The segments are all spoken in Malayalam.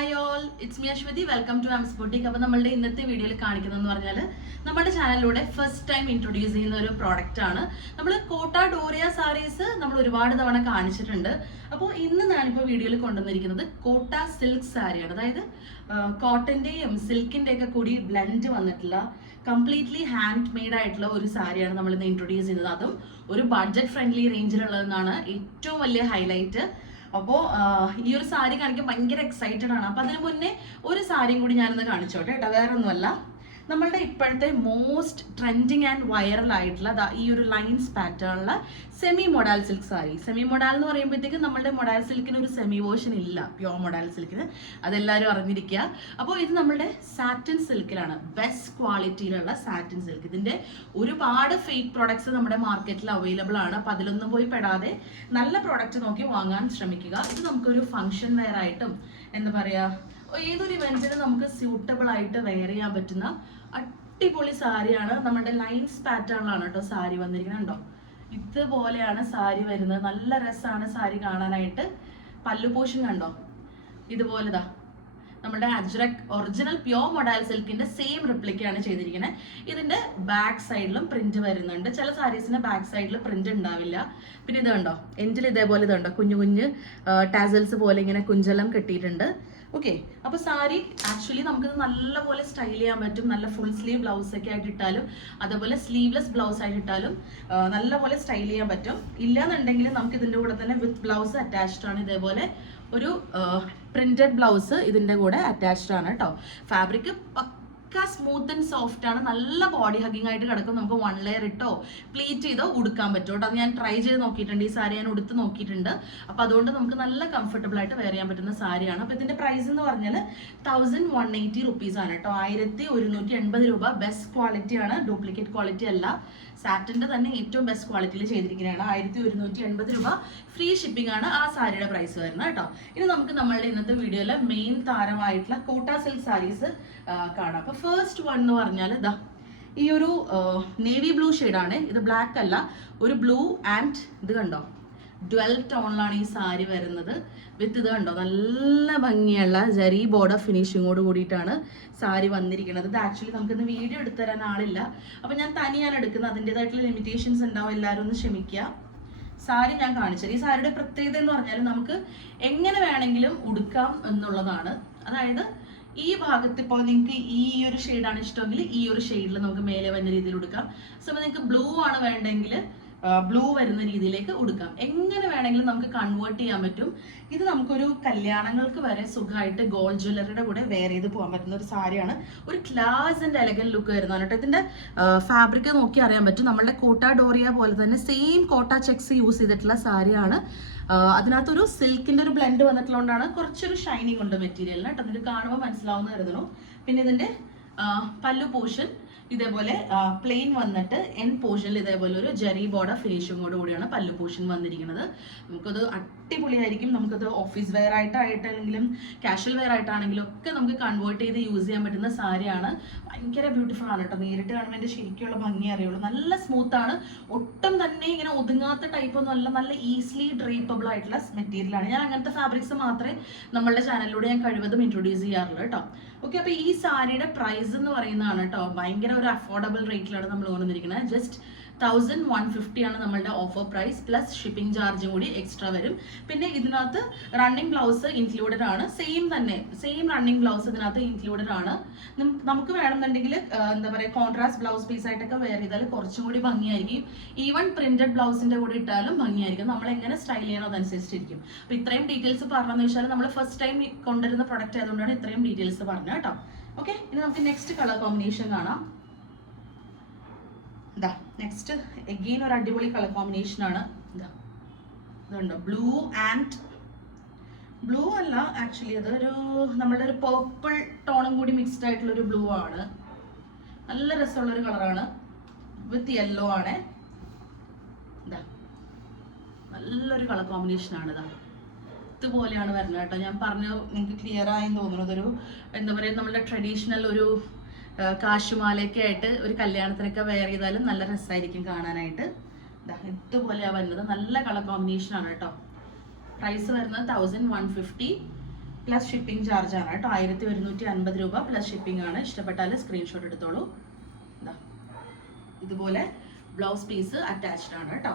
Hi all it's me Aswathi welcome to arms സ്പോട്ടിക് അപ്പോൾ നമ്മളുടെ ഇന്നത്തെ വീഡിയോയിൽ കാണിക്കുന്നതെന്ന് പറഞ്ഞാൽ നമ്മുടെ ചാനലിലൂടെ ഫസ്റ്റ് ടൈം ഇൻട്രൊഡ്യൂസ് ചെയ്യുന്ന ഒരു പ്രോഡക്റ്റ് ആണ്. നമ്മൾ കോട്ട ഡോറിയ സാരീസ് നമ്മൾ ഒരുപാട് തവണ കാണിച്ചിട്ടുണ്ട്. അപ്പോൾ ഇന്ന് ഞാനിപ്പോൾ വീഡിയോയിൽ കൊണ്ടുവന്നിരിക്കുന്നത് കോട്ട സിൽക്ക് സാരിയാണ് അതായത് കോട്ടന്റെയും സിൽക്കിന്റെയൊക്കെ കൂടി ബ്ലെൻഡ് വന്നിട്ടുള്ള കംപ്ലീറ്റ്ലി ഹാൻഡ് മെയ്ഡ് ആയിട്ടുള്ള ഒരു സാരിയാണ് നമ്മൾ ഇന്ന് ഇൻട്രൊഡ്യൂസ് ചെയ്യുന്നത്. അതും ഒരു ബഡ്ജറ്റ് ഫ്രണ്ട്ലി റേഞ്ചിലുള്ളതെന്നാണ് ഏറ്റവും വലിയ ഹൈലൈറ്റ് അപ്പോൾ ഈ ഒരു സാരി കാണിക്കാൻ ഭയങ്കര എക്സൈറ്റഡ് ആണ്. അപ്പോൾ അതിന് മുന്നേ ഒരു സാരിയും കൂടി ഞാനിന്ന് കാണിച്ചോട്ടെ കേട്ടോ. വേറെ ഒന്നുമല്ല നമ്മളുടെ ഇപ്പോഴത്തെ മോസ്റ്റ് ട്രെൻഡിങ് ആൻഡ് വൈറൽ ആയിട്ടുള്ള ഈ ഒരു lines പാറ്റേണിലുള്ള semi modal silk sari semi modal എന്ന് പറയുമ്പോഴത്തേക്കും നമ്മളുടെ മൊഡാൽ സിൽക്കിന് ഒരു സെമി വേർഷൻ ഇല്ല. പ്യോർ മൊഡാൽ സിൽക്കിന് അതെല്ലാവരും അറിഞ്ഞിരിക്കുക. അപ്പോൾ ഇത് നമ്മളുടെ സാറ്റിൻ സിൽക്കിലാണ് ബെസ്റ്റ് ക്വാളിറ്റിയിലുള്ള സാറ്റിൻ സിൽക്ക് ഇതിന്റെ ഒരുപാട് ഫേക്ക് പ്രോഡക്ട്സ് നമ്മുടെ മാർക്കറ്റിൽ അവൈലബിൾ ആണ്. അപ്പോൾ അതിലൊന്നും പോയി പെടാതെ നല്ല പ്രോഡക്റ്റ് നോക്കി വാങ്ങാൻ ശ്രമിക്കുക. ഇത് നമുക്കൊരു ഫംഗ്ഷൻ വെയർ ആയിട്ടും എന്താ പറയുക ഏതൊരു ഇവന്റിന് നമുക്ക് സ്യൂട്ടബിൾ ആയിട്ട് വെയർ ചെയ്യാൻ പറ്റുന്ന അടിപൊളി സാരിയാണ് നമ്മുടെ ലൈൻസ് പാറ്റേണിലാണ് കേട്ടോ സാരി വന്നിരിക്കുന്നത് ഇതുപോലെയാണ് സാരി വരുന്നത്. നല്ല രസമാണ് സാരി കാണാനായിട്ട്. പല്ലു പോഷൻ കണ്ടോ? ഇതുപോലെതാ. നമ്മുടെ അജ്രക് ഒറിജിനൽ പ്യോർ മൊഡാൽ സിൽക്കിന്റെ സെയിം റിപ്ലിക്കാണ് ചെയ്തിരിക്കുന്നത്. ഇതിന്റെ ബാക്ക് സൈഡിലും പ്രിന്റ് വരുന്നുണ്ട്. ചില സാരീസിന്റെ ബാക്ക് സൈഡിൽ പ്രിന്റ് ഉണ്ടാവില്ല. പിന്നെ ഇത് കണ്ടോ? എൻഡിൽ ഇതേപോലെ ഇതുണ്ടോ? കുഞ്ഞു കുഞ്ഞ് ടാസൽസ് പോലെ ഇങ്ങനെ കുഞ്ചലം കെട്ടിയിട്ടുണ്ട്. ഓക്കെ അപ്പൊ സാരി ആക്ച്വലി നമുക്കിത് നല്ലപോലെ സ്റ്റൈൽ ചെയ്യാൻ പറ്റും. നല്ല ഫുൾ സ്ലീവ് ബ്ലൗസ് ഒക്കെ ആയിട്ട് ഇട്ടാലും അതേപോലെ സ്ലീവ്ലെസ് ബ്ലൗസ് ആയിട്ട് ഇട്ടാലും നല്ലപോലെ സ്റ്റൈൽ ചെയ്യാൻ പറ്റും. ഇല്ലാന്നുണ്ടെങ്കിൽ നമുക്ക് ഇതിന്റെ കൂടെ തന്നെ വിത്ത് ബ്ലൗസ് അറ്റാച്ച്ഡ് ആണ് ഇതേപോലെ ഒരു പ്രിന്റഡ് ബ്ലൗസ് ഇതിന്റെ കൂടെ അറ്റാച്ച്ഡ് ആണ് കേട്ടോ ഫാബ്രിക് പക്ക സ്മൂത്ത് ആൻഡ് സോഫ്റ്റ് ആണ്. നല്ല ബോഡി ഹഗിങ് ആയിട്ട് കിടക്കും. നമുക്ക് വൺ ലെയർ ഇട്ടോ പ്ലീറ്റ് ചെയ്തോ ഉടുക്കാൻ പറ്റും കേട്ടോ. അത് ഞാൻ ട്രൈ ചെയ്ത് നോക്കിയിട്ടുണ്ട്. ഈ സാരി ഞാൻ ഉടുത്ത് നോക്കിയിട്ടുണ്ട്. അപ്പോൾ അതുകൊണ്ട് നമുക്ക് നല്ല കംഫർട്ടബിൾ ആയിട്ട് വെയർ ചെയ്യാൻ പറ്റുന്ന സാരിയാണ് അപ്പോൾ ഇതിന്റെ പ്രൈസ് എന്ന് പറഞ്ഞാൽ തൗസൻഡ് വൺ എയ്റ്റി റുപ്പീസ് ആണ് കേട്ടോ. ആയിരത്തി ഒരുന്നൂറ്റി എൺപത് രൂപ. ബെസ്റ്റ് ക്വാളിറ്റി ആണ്. ഡ്യൂപ്ലിക്കേറ്റ് ക്വാളിറ്റി അല്ല. സാറ്റിന്റെ തന്നെ ഏറ്റവും ബെസ്റ്റ് ക്വാളിറ്റിയിൽ ചെയ്തിരിക്കുന്നതാണ്. ആയിരത്തി ഒരുന്നൂറ്റി എൺപത് രൂപ. ഫ്രീ ഷിപ്പിംഗ് ആണ് ആ സാരിയുടെ പ്രൈസ് വരുന്നത് കേട്ടോ. ഇനി നമുക്ക് നമ്മളുടെ ഇന്നത്തെ വീഡിയോയിലെ മെയിൻ താരമായിട്ടുള്ള കോട്ട സിൽക്ക് സാരീസ് കാണാം. അപ്പൊ ഫസ്റ്റ് വൺ എന്ന് പറഞ്ഞാൽ ഇതാ ഈ ഒരു നേവി ബ്ലൂ ആണ്. ഇത് ബ്ലാക്ക് അല്ല. ഒരു ബ്ലൂ ആൻഡ് ഇത് കണ്ടോ? ഡ്വൽ ടോണിലാണ് ഈ സാരി വരുന്നത്. വിത്ത് ഇത് കണ്ടോ? നല്ല ഭംഗിയുള്ള ജരി ബോർഡർ ഫിനിഷിങ്ങോട് കൂടിയിട്ടാണ് സാരി വന്നിരിക്കുന്നത്. ഇത് ആക്ച്വലി നമുക്കിന്ന് വീഡിയോ എടുത്തു തരാൻ ആളില്ല. അപ്പം ഞാൻ തനിയാണ് എടുക്കുന്നത് അതിന്റെതായിട്ടുള്ള ലിമിറ്റേഷൻസ് ഉണ്ടാവും. എല്ലാവരും ഒന്ന് ക്ഷമിക്കുക. സാരി ഞാൻ കാണിച്ചത് ഈ സാരിയുടെ പ്രത്യേകത എന്ന് പറഞ്ഞാൽ നമുക്ക് എങ്ങനെ വേണമെങ്കിലും ഉടുക്കാം എന്നുള്ളതാണ്. അതായത് ഈ ഭാഗത്ത് ഇപ്പോൾ നിങ്ങൾക്ക് ഈ ഒരു ഷെയ്ഡാണ് ഇഷ്ടമെങ്കിൽ ഈ ഒരു ഷെയ്ഡിൽ നമുക്ക് മേലെ വരുന്ന രീതിയിൽ എടുക്കാം സോ നിങ്ങൾക്ക് ബ്ലൂ ആണ് വേണ്ടെങ്കിൽ ബ്ലൂ വരുന്ന രീതിയിലേക്ക് ഉടുക്കാം. എങ്ങനെ വേണമെങ്കിലും നമുക്ക് കൺവേർട്ട് ചെയ്യാൻ പറ്റും. ഇത് നമുക്കൊരു കല്യാണങ്ങൾക്ക് വരെ സുഖമായിട്ട് ഗോൾഡ് ജ്വല്ലറിയുടെ കൂടെ വെയർ ചെയ്ത് പോകാൻ പറ്റുന്ന ഒരു സാരിയാണ്. ഒരു ക്ലാസ് ആൻഡ് എലഗൻ ലുക്ക് വരുന്നതാണ് കേട്ടോ. ഇതിന്റെ ഫാബ്രിക് നോക്കി അറിയാൻ പറ്റും. നമ്മളുടെ കോട്ട ഡോറിയ പോലെ തന്നെ സെയിം കോട്ട ചെക്സ് യൂസ് ചെയ്തിട്ടുള്ള സാരിയാണ്. അതിനകത്തൊരു സിൽക്കിന്റെ ഒരു ബ്ലെൻഡ് വന്നിട്ടുള്ളതുകൊണ്ടാണ് കുറച്ചൊരു ഷൈനിങ് ഉണ്ട് മെറ്റീരിയലിന് കേട്ടോ. നിങ്ങൾക്ക് കാണുമ്പോൾ മനസ്സിലാവുന്ന കരുതണം. പിന്നെ ഇതിന്റെ ആഹ് പല്ലു പോർഷൻ ഇതേപോലെ പ്ലെയിൻ വന്നിട്ട് എൻ പോർഷനിൽ ഇതേപോലെ ഒരു ജെറി ബോർഡർ ഫിനിഷിങ്ങോട് കൂടിയാണ് പല്ലു പോർഷൻ വന്നിരിക്കുന്നത്. നമുക്കത് അടിപൊളിയായിരിക്കും. നമുക്കത് ഓഫീസ് വെയർ ആയിട്ടായിട്ടാണെങ്കിലും കാഷ്വൽ വെയർ ആയിട്ടാണെങ്കിലും ഒക്കെ നമുക്ക് കൺവേർട്ട് ചെയ്ത് യൂസ് ചെയ്യാൻ പറ്റുന്ന സാരിയാണ്. ഭയങ്കര ബ്യൂട്ടിഫുൾ ആണ് കേട്ടോ. നേരിട്ട് കാണുമ്പോൾ എന്റെ ശരിക്കുള്ള ഭംഗി അറിയുള്ളൂ. നല്ല സ്മൂത്ത് ആണ്. ഒട്ടും തന്നെ ഇങ്ങനെ ഒതുങ്ങാത്ത ടൈപ്പ് ഒന്നും അല്ല. നല്ല ഈസിലി ഡ്രേപ്പബിൾ ആയിട്ടുള്ള മെറ്റീരിയൽ ആണ്. ഞാൻ അങ്ങനത്തെ ഫാബ്രിക്സ് മാത്രമേ നമ്മളുടെ ചാനലിലൂടെ ഞാൻ കഴിവതും ഇൻട്രൊഡ്യൂസ് ചെയ്യാറുള്ളൂ കേട്ടോ. ഓക്കെ അപ്പോൾ ഈ സാരിയുടെ പ്രൈസ് എന്ന് പറയുന്നതാണ് കേട്ടോ. ഭയങ്കര ഒരു അഫോർഡബിൾ റേറ്റിലാണ് നമ്മൾ കൊണ്ടുവന്നിരിക്കുന്നത്. ജസ്റ്റ് തൗസൻഡ് വൺ ഫിഫ്റ്റി ആണ് നമ്മളുടെ offer price plus shipping charge കൂടി എക്സ്ട്രാ വരും. പിന്നെ ഇതിനകത്ത് റണ്ണിംഗ് ബ്ലൗസ് ഇൻക്ലൂഡഡ് ആണ്. സെയിം തന്നെ സെയിം റണ്ണിംഗ് ബ്ലൗസ് ഇതിനകത്ത് ഇൻക്ലൂഡഡ് ആണ്. നമുക്ക് വേണമെന്നുണ്ടെങ്കിൽ എന്താ പറയുക കോൺട്രാസ്റ്റ് ബ്ലൗസ് പീസ് ആയിട്ടൊക്കെ വെയർ ചെയ്താൽ കുറച്ചും കൂടി ഭംഗിയായിരിക്കും. ഈവൻ പ്രിന്റഡ് ബ്ലൗസിന്റെ കൂടെ ഇട്ടാലും ഭംഗിയായിരിക്കും. നമ്മൾ എങ്ങനെ സ്റ്റൈൽ ചെയ്യണോ അതനുസരിച്ചിരിക്കും. അപ്പൊ ഇത്രയും ഡീറ്റെയിൽസ് പറഞ്ഞെന്ന് വെച്ചാൽ നമ്മൾ ഫസ്റ്റ് ടൈം കൊണ്ടുവരുന്ന പ്രൊഡക്റ്റ് ആയതുകൊണ്ടാണ് ഇത്രയും ഡീറ്റെയിൽസ് പറഞ്ഞത് കേട്ടോ. ഓക്കെ ഇനി നമുക്ക് നെക്സ്റ്റ് കളർ കോമ്പിനേഷൻ കാണാം. ഇതാ നെക്സ്റ്റ് എഗെയിൻ ഒരു അടിപൊളി കളർ കോമ്പിനേഷൻ ആണ്. ഇതാ ഇതുണ്ടോ? ബ്ലൂ ആൻഡ് ബ്ലൂ അല്ല ആക്ച്വലി അതൊരു നമ്മളുടെ ഒരു പേർപ്പിൾ ടോണും കൂടി മിക്സ്ഡ് ആയിട്ടുള്ള ഒരു ബ്ലൂ ആണ്. നല്ല രസമുള്ള ഒരു കളറാണ് വിത്ത് യെല്ലോ ആണ്. ഇതാ നല്ലൊരു കളർ കോമ്പിനേഷൻ ആണ് ഇതാ ഇതുപോലെയാണ് വരുന്നത് കേട്ടോ. ഞാൻ പറഞ്ഞു നിങ്ങൾക്ക് ക്ലിയർ ആയെന്ന് തോന്നുന്നു. അതൊരു എന്താ പറയുക നമ്മളുടെ ട്രഡീഷണൽ ഒരു കാശുമാലയൊക്കെ ആയിട്ട് ഒരു കല്യാണത്തിനൊക്കെ വെയർ ചെയ്താലും നല്ല രസമായിരിക്കും കാണാനായിട്ട്. ഇതുപോലെയാണ് വരുന്നത്. നല്ല കളർ കോമ്പിനേഷൻ ആണ് കേട്ടോ പ്രൈസ് വരുന്നത് thousand one fifty plus shipping charge ആണ് കേട്ടോ ആയിരത്തി ഒരുന്നൂറ്റി അൻപത് രൂപ പ്ലസ് ഷിപ്പിംഗ് ആണ്. ഇഷ്ടപ്പെട്ടാൽ സ്ക്രീൻഷോട്ട് എടുത്തോളൂ. ഇതാ ഇതുപോലെ ബ്ലൗസ് പീസ് അറ്റാച്ച്ഡ് ആണ് കേട്ടോ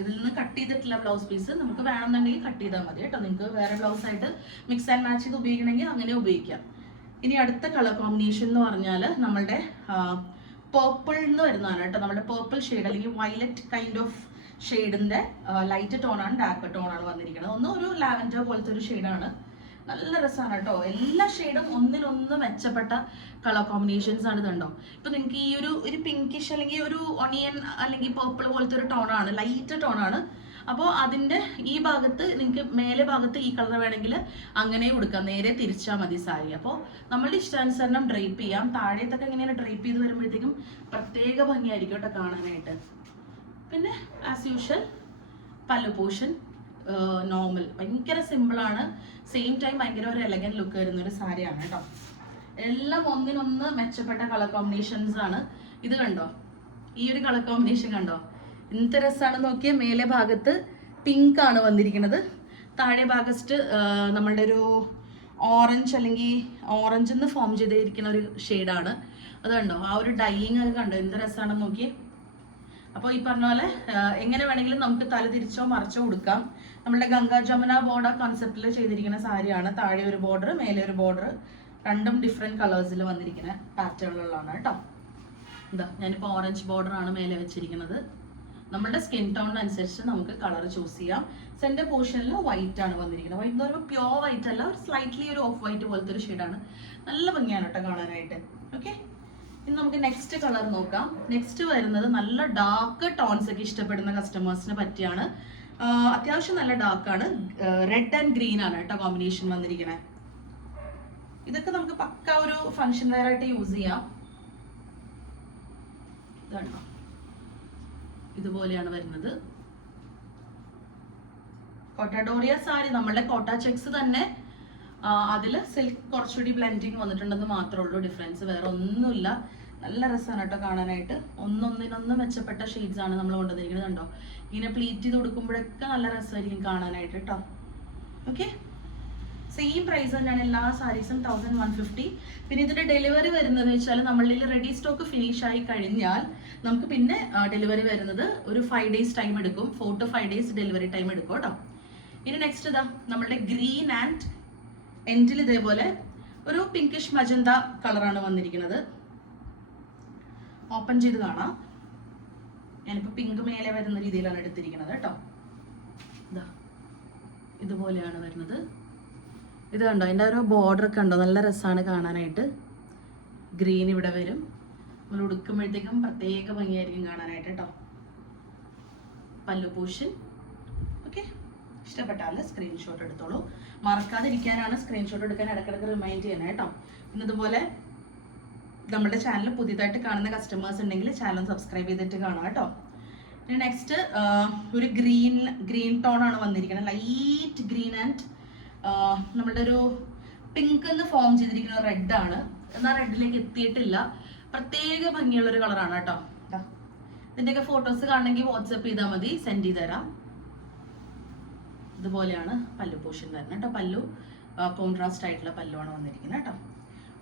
ഇതിൽ നിന്ന് കട്ട് ചെയ്തിട്ടില്ല ബ്ലൗസ് പീസ് നമുക്ക് വേണമെന്നുണ്ടെങ്കിൽ കട്ട് ചെയ്താൽ മതി കേട്ടോ നിങ്ങൾക്ക് വേറെ ബ്ലൗസ് ആയിട്ട് മിക്സ് ആൻഡ് മാച്ച് ചെയ്ത് ഉപയോഗിക്കണമെങ്കിൽ അങ്ങനെ ഉപയോഗിക്കാം. ഇനി അടുത്ത കളർ കോമ്പിനേഷൻ എന്ന് പറഞ്ഞാൽ നമ്മളുടെ പേർപ്പിൾ എന്ന് വരുന്നതാണ് കേട്ടോ. നമ്മുടെ പേർപ്പിൾ ഷെയ്ഡ് അല്ലെങ്കിൽ വയലറ്റ് കൈൻഡ് ഓഫ് ഷെയ്ഡിന്റെ ലൈറ്റ് ടോണാണ് ഡാർക്ക് ടോണാണ് വന്നിരിക്കുന്നത്. ഒന്ന് ഒരു ലാവൻഡർ പോലത്തെ ഒരു ഷെയ്ഡാണ് നല്ല രസമാണ് കേട്ടോ. എല്ലാ ഷെയ്ഡും ഒന്നിനൊന്ന് മെച്ചപ്പെട്ട കളർ കോമ്പിനേഷൻസ് ആണ് ഇതുണ്ടോ. ഇപ്പൊ നിങ്ങൾക്ക് ഈ ഒരു ഒരു പിങ്കിഷ് അല്ലെങ്കിൽ ഒരു ഒണിയൻ അല്ലെങ്കിൽ പേർപ്പിൾ പോലത്തെ ഒരു ടോണാണ് ലൈറ്റ് ടോണാണ് അപ്പോൾ അതിന്റെ ഈ ഭാഗത്ത് നിങ്ങൾക്ക് മേലെ ഭാഗത്ത് ഈ കളർ വേണമെങ്കിൽ അങ്ങനെ കൊടുക്കാം. നേരെ തിരിച്ചാൽ മതി സാരി. അപ്പോൾ നമ്മളുടെ ഇഷ്ടാനുസരണം ഡ്രൈപ്പ് ചെയ്യാം. താഴേത്തൊക്കെ ഇങ്ങനെ ഡ്രൈപ്പ് ചെയ്ത് വരുമ്പോഴത്തേക്കും പ്രത്യേക ഭംഗിയായിരിക്കും കേട്ടോ കാണാനായിട്ട്. പിന്നെ as usual pallu portion normal ഭയങ്കര സിമ്പിളാണ് സെയിം ടൈം ഭയങ്കര ഒരു എലഗൻ ലുക്ക് വരുന്ന ഒരു സാരിയാണ് കേട്ടോ. എല്ലാം ഒന്നിനൊന്ന് മെച്ചപ്പെട്ട കളർ കോമ്പിനേഷൻസ് ആണ്. ഇത് കണ്ടോ? ഈ ഒരു കളർ കോമ്പിനേഷൻ കണ്ടോ? എന്ത് രസമാണ് നോക്കിയാൽ മേലെ ഭാഗത്ത് പിങ്ക് ആണ് വന്നിരിക്കുന്നത്. താഴെ ഭാഗത്ത് നമ്മളുടെ ഒരു ഓറഞ്ച് അല്ലെങ്കിൽ ഓറഞ്ച് എന്ന് ഫോം ചെയ്തിരിക്കുന്ന ഒരു ഷെയ്ഡാണ് അത് കണ്ടോ? ആ ഒരു ഡൈയിങ് ഒക്കെ കണ്ടോ? എന്ത് രസമാണെന്ന് നോക്കി അപ്പോൾ ഈ പറഞ്ഞ പോലെ എങ്ങനെ വേണമെങ്കിലും നമുക്ക് തല തിരിച്ചോ മറിച്ചോ കൊടുക്കാം നമ്മളുടെ ഗംഗാ ജമുന ബോർഡർ കോൺസെപ്റ്റിൽ ചെയ്തിരിക്കുന്ന സാരിയാണ്. താഴെ ഒരു ബോർഡർ മേലെ ഒരു ബോർഡർ രണ്ടും ഡിഫറെന്റ് കളേഴ്സിൽ വന്നിരിക്കുന്ന പാറ്റേണുകളാണ് കേട്ടോ. എന്താ ഞാനിപ്പോൾ ഓറഞ്ച് ബോർഡർ ആണ് മേലെ വെച്ചിരിക്കുന്നത്. നമ്മുടെ സ്കിൻ ടോണിനനുസരിച്ച് നമുക്ക് കളർ ചൂസ് ചെയ്യാം. സെന്റർ പോർഷനിൽ വൈറ്റ് ആണ് വന്നിരിക്കുന്നത്. വൈറ്റ് എന്ന് പറയുമ്പോൾ പ്യോർ വൈറ്റ് അല്ല ഒരു സ്ലൈറ്റ്ലി ഒരു ഓഫ് വൈറ്റ് പോലത്തെ ഒരു ഷെയ്ഡാണ് നല്ല ഭംഗിയാണ് കേട്ടോ കാണാനായിട്ട്. ഓക്കെ ഇനി നമുക്ക് നെക്സ്റ്റ് കളർ നോക്കാം. നെക്സ്റ്റ് വരുന്നത് നല്ല ഡാർക്ക് ടോൺസ് ഒക്കെ ഇഷ്ടപ്പെടുന്ന കസ്റ്റമേഴ്സിന് പറ്റിയാണ്. അത്യാവശ്യം നല്ല ഡാർക്ക് ആണ്. റെഡ് ആൻഡ് ഗ്രീൻ ആണ് കേട്ടോ കോമ്പിനേഷൻ വന്നിരിക്കുന്നത് ഇതൊക്കെ നമുക്ക് പക്ക ഒരു ഫങ്ഷൻ വെയർ ആയിട്ട് യൂസ് ചെയ്യാം. ഇതാണോ? ഇതുപോലെയാണ് വരുന്നത്. കോട്ടാഡോറിയ സാരി നമ്മളുടെ കോട്ട ചെക്സ് തന്നെ അതിൽ സിൽക്ക് കുറച്ചുകൂടി ബ്ലെൻഡിങ് വന്നിട്ടുണ്ടെന്ന് മാത്രമേ ഉള്ളൂ. ഡിഫറൻസ് വേറെ ഒന്നുമില്ല. നല്ല രസമാണ് കേട്ടോ കാണാനായിട്ട്. ഒന്നൊന്നിനൊന്ന് മെച്ചപ്പെട്ട ഷെയ്ഡ്സ് ആണ് നമ്മൾ കൊണ്ടുവന്നിരിക്കുന്നത് കണ്ടോ? ഇങ്ങനെ പ്ലീറ്റ് ചെയ്ത് കൊടുക്കുമ്പോഴൊക്കെ നല്ല രസമായിരിക്കും കാണാനായിട്ട് കേട്ടോ. ഓക്കെ സെയിം പ്രൈസ് തന്നെയാണ് എല്ലാ സാരീസും തൗസൻഡ് വൺ ഫിഫ്റ്റി പിന്നെ ഇതിന്റെ ഡെലിവറി വരുന്നത് വെച്ചാൽ നമ്മളിൽ റെഡി സ്റ്റോക്ക് ഫിനിഷ് ആയി കഴിഞ്ഞാൽ നമുക്ക് പിന്നെ ഡെലിവറി വരുന്നത് ഒരു ഫൈവ് ഡേയ്സ് ടൈം എടുക്കും. Four to five days delivery time എടുക്കും കേട്ടോ. ഇനി നെക്സ്റ്റ് ഇതാ നമ്മളുടെ ഗ്രീൻ ആൻഡ് എൻഡിൽ ഇതേപോലെ ഒരു പിങ്കിഷ് മജന്ത കളറാണ് വന്നിരിക്കുന്നത്. ഓപ്പൺ ചെയ്ത് കാണാം. ഞാനിപ്പോൾ പിങ്ക് മേലെ വരുന്ന രീതിയിലാണ് എടുത്തിരിക്കുന്നത് കേട്ടോ. ഇതാ ഇതുപോലെയാണ് വരുന്നത്. ഇത് കണ്ടോ? അതിന്റെ ഒരു ബോർഡർ ഒക്കെ ഉണ്ടോ നല്ല രസമാണ് കാണാനായിട്ട്. ഗ്രീൻ ഇവിടെ വരും. നമ്മൾ ഉടുക്കുമ്പോഴത്തേക്കും പ്രത്യേക ഭംഗിയായിരിക്കും കാണാനായിട്ട് കേട്ടോ പല്ലു പൂഷൻ ഓക്കെ ഇഷ്ടപ്പെട്ടാൽ സ്ക്രീൻഷോട്ട് എടുത്തോളൂ. മറക്കാതിരിക്കാനാണ് സ്ക്രീൻഷോട്ട് എടുക്കാൻ ഇടയ്ക്കിടയ്ക്ക് റിമൈൻഡ് ചെയ്യണം കേട്ടോ പിന്നെ ഇതുപോലെ നമ്മുടെ ചാനൽ പുതിയതായിട്ട് കാണുന്ന കസ്റ്റമേഴ്സ് ഉണ്ടെങ്കിൽ ചാനൽ സബ്സ്ക്രൈബ് ചെയ്തിട്ട് കാണാം കേട്ടോ നെക്സ്റ്റ് ഒരു ഗ്രീൻ ഗ്രീൻ ടോൺ ആണ് വന്നിരിക്കുന്നത്. ലൈറ്റ് ഗ്രീൻ ആൻഡ് നമ്മുടെ ഒരു പിങ്ക് എന്ന് ഫോം ചെയ്തിരിക്കുന്ന റെഡ് ആണ്. എന്നാൽ റെഡിലേക്ക് എത്തിയിട്ടില്ല. പ്രത്യേക ഭംഗിയുള്ള ഒരു കളറാണ് കേട്ടോ. ദാ. ഇതിന്റെയൊക്കെ ഫോട്ടോസ് കാണണമെങ്കിൽ വാട്സപ്പ് ചെയ്താൽ മതി. സെൻഡ് ചെയ്ത് തരാം. ഇതുപോലെയാണ് പല്ലു പോഷൻ വരുന്നത് കേട്ടോ. പല്ലു കോൺട്രാസ്റ്റ് ആയിട്ടുള്ള പല്ലുവാണ് വന്നിരിക്കുന്നത് കേട്ടോ.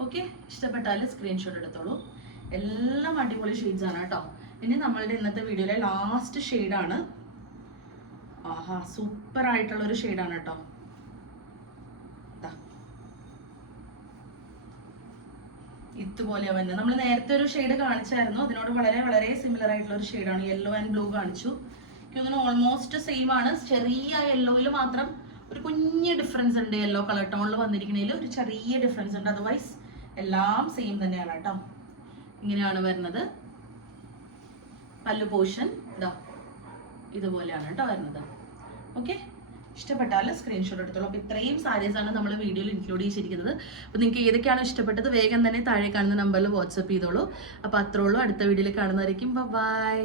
ഓക്കെ ഇഷ്ടപ്പെട്ടാൽ സ്ക്രീൻഷോട്ട് എടുത്തോളൂ. എല്ലാം അടിപൊളി ഷെയ്ഡ്സ് ആണ് കേട്ടോ. ഇനി നമ്മളുടെ ഇന്നത്തെ വീഡിയോയിലെ ലാസ്റ്റ് ഷെയ്ഡാണ് ആഹാ സൂപ്പർ ആയിട്ടുള്ള ഒരു ഷെയ്ഡാണ് കേട്ടോ. ഇതുപോലെയാ വരുന്നത് നമ്മൾ നേരത്തെ ഒരു ഷെയ്ഡ് കാണിച്ചായിരുന്നു. അതിനോട് വളരെ വളരെ സിമിലർ ആയിട്ടുള്ള ഒരു ഷെയ്ഡാണ് യെല്ലോ ആൻഡ് ബ്ലൂ കാണിച്ചു. എനിക്ക് ഓൾമോസ്റ്റ് സെയിം ആണ്. ചെറിയ യെല്ലോയിൽ മാത്രം ഒരു കുഞ്ഞ് ഡിഫറൻസ് ഉണ്ട് യെല്ലോ കളർ ടോണിൽ വന്നിരിക്കുന്നതിൽ ഒരു ചെറിയ ഡിഫറൻസ് ഉണ്ട്. അതർവൈസ് എല്ലാം സെയിം തന്നെയാണ് കേട്ടോ. ഇങ്ങനെയാണ് വരുന്നത്. പല്ലു പോർഷൻ ഇതാ ഇതുപോലെയാണ് കേട്ടോ വരുന്നത്. ഓക്കെ ഇഷ്ടപ്പെട്ടാൽ സ്ക്രീൻഷോട്ട് എടുത്തോളൂ. അപ്പോൾ ഇത്രയും ആണ് നമ്മൾ വീഡിയോയിൽ ഇൻക്ലൂഡ് ചെയ്തിരിക്കുന്നത്. അപ്പോൾ നിങ്ങൾക്ക് ഏതൊക്കെയാണ് ഇഷ്ടപ്പെട്ടത്? വേഗം തന്നെ താഴെ കാണുന്ന നമ്പറിൽ വാട്സപ്പ് ചെയ്തോളൂ. അപ്പോൾ അത്രേ ഉള്ളൂ. അടുത്ത വീഡിയോയിൽ കാണുന്നതായിരിക്കും ബൈ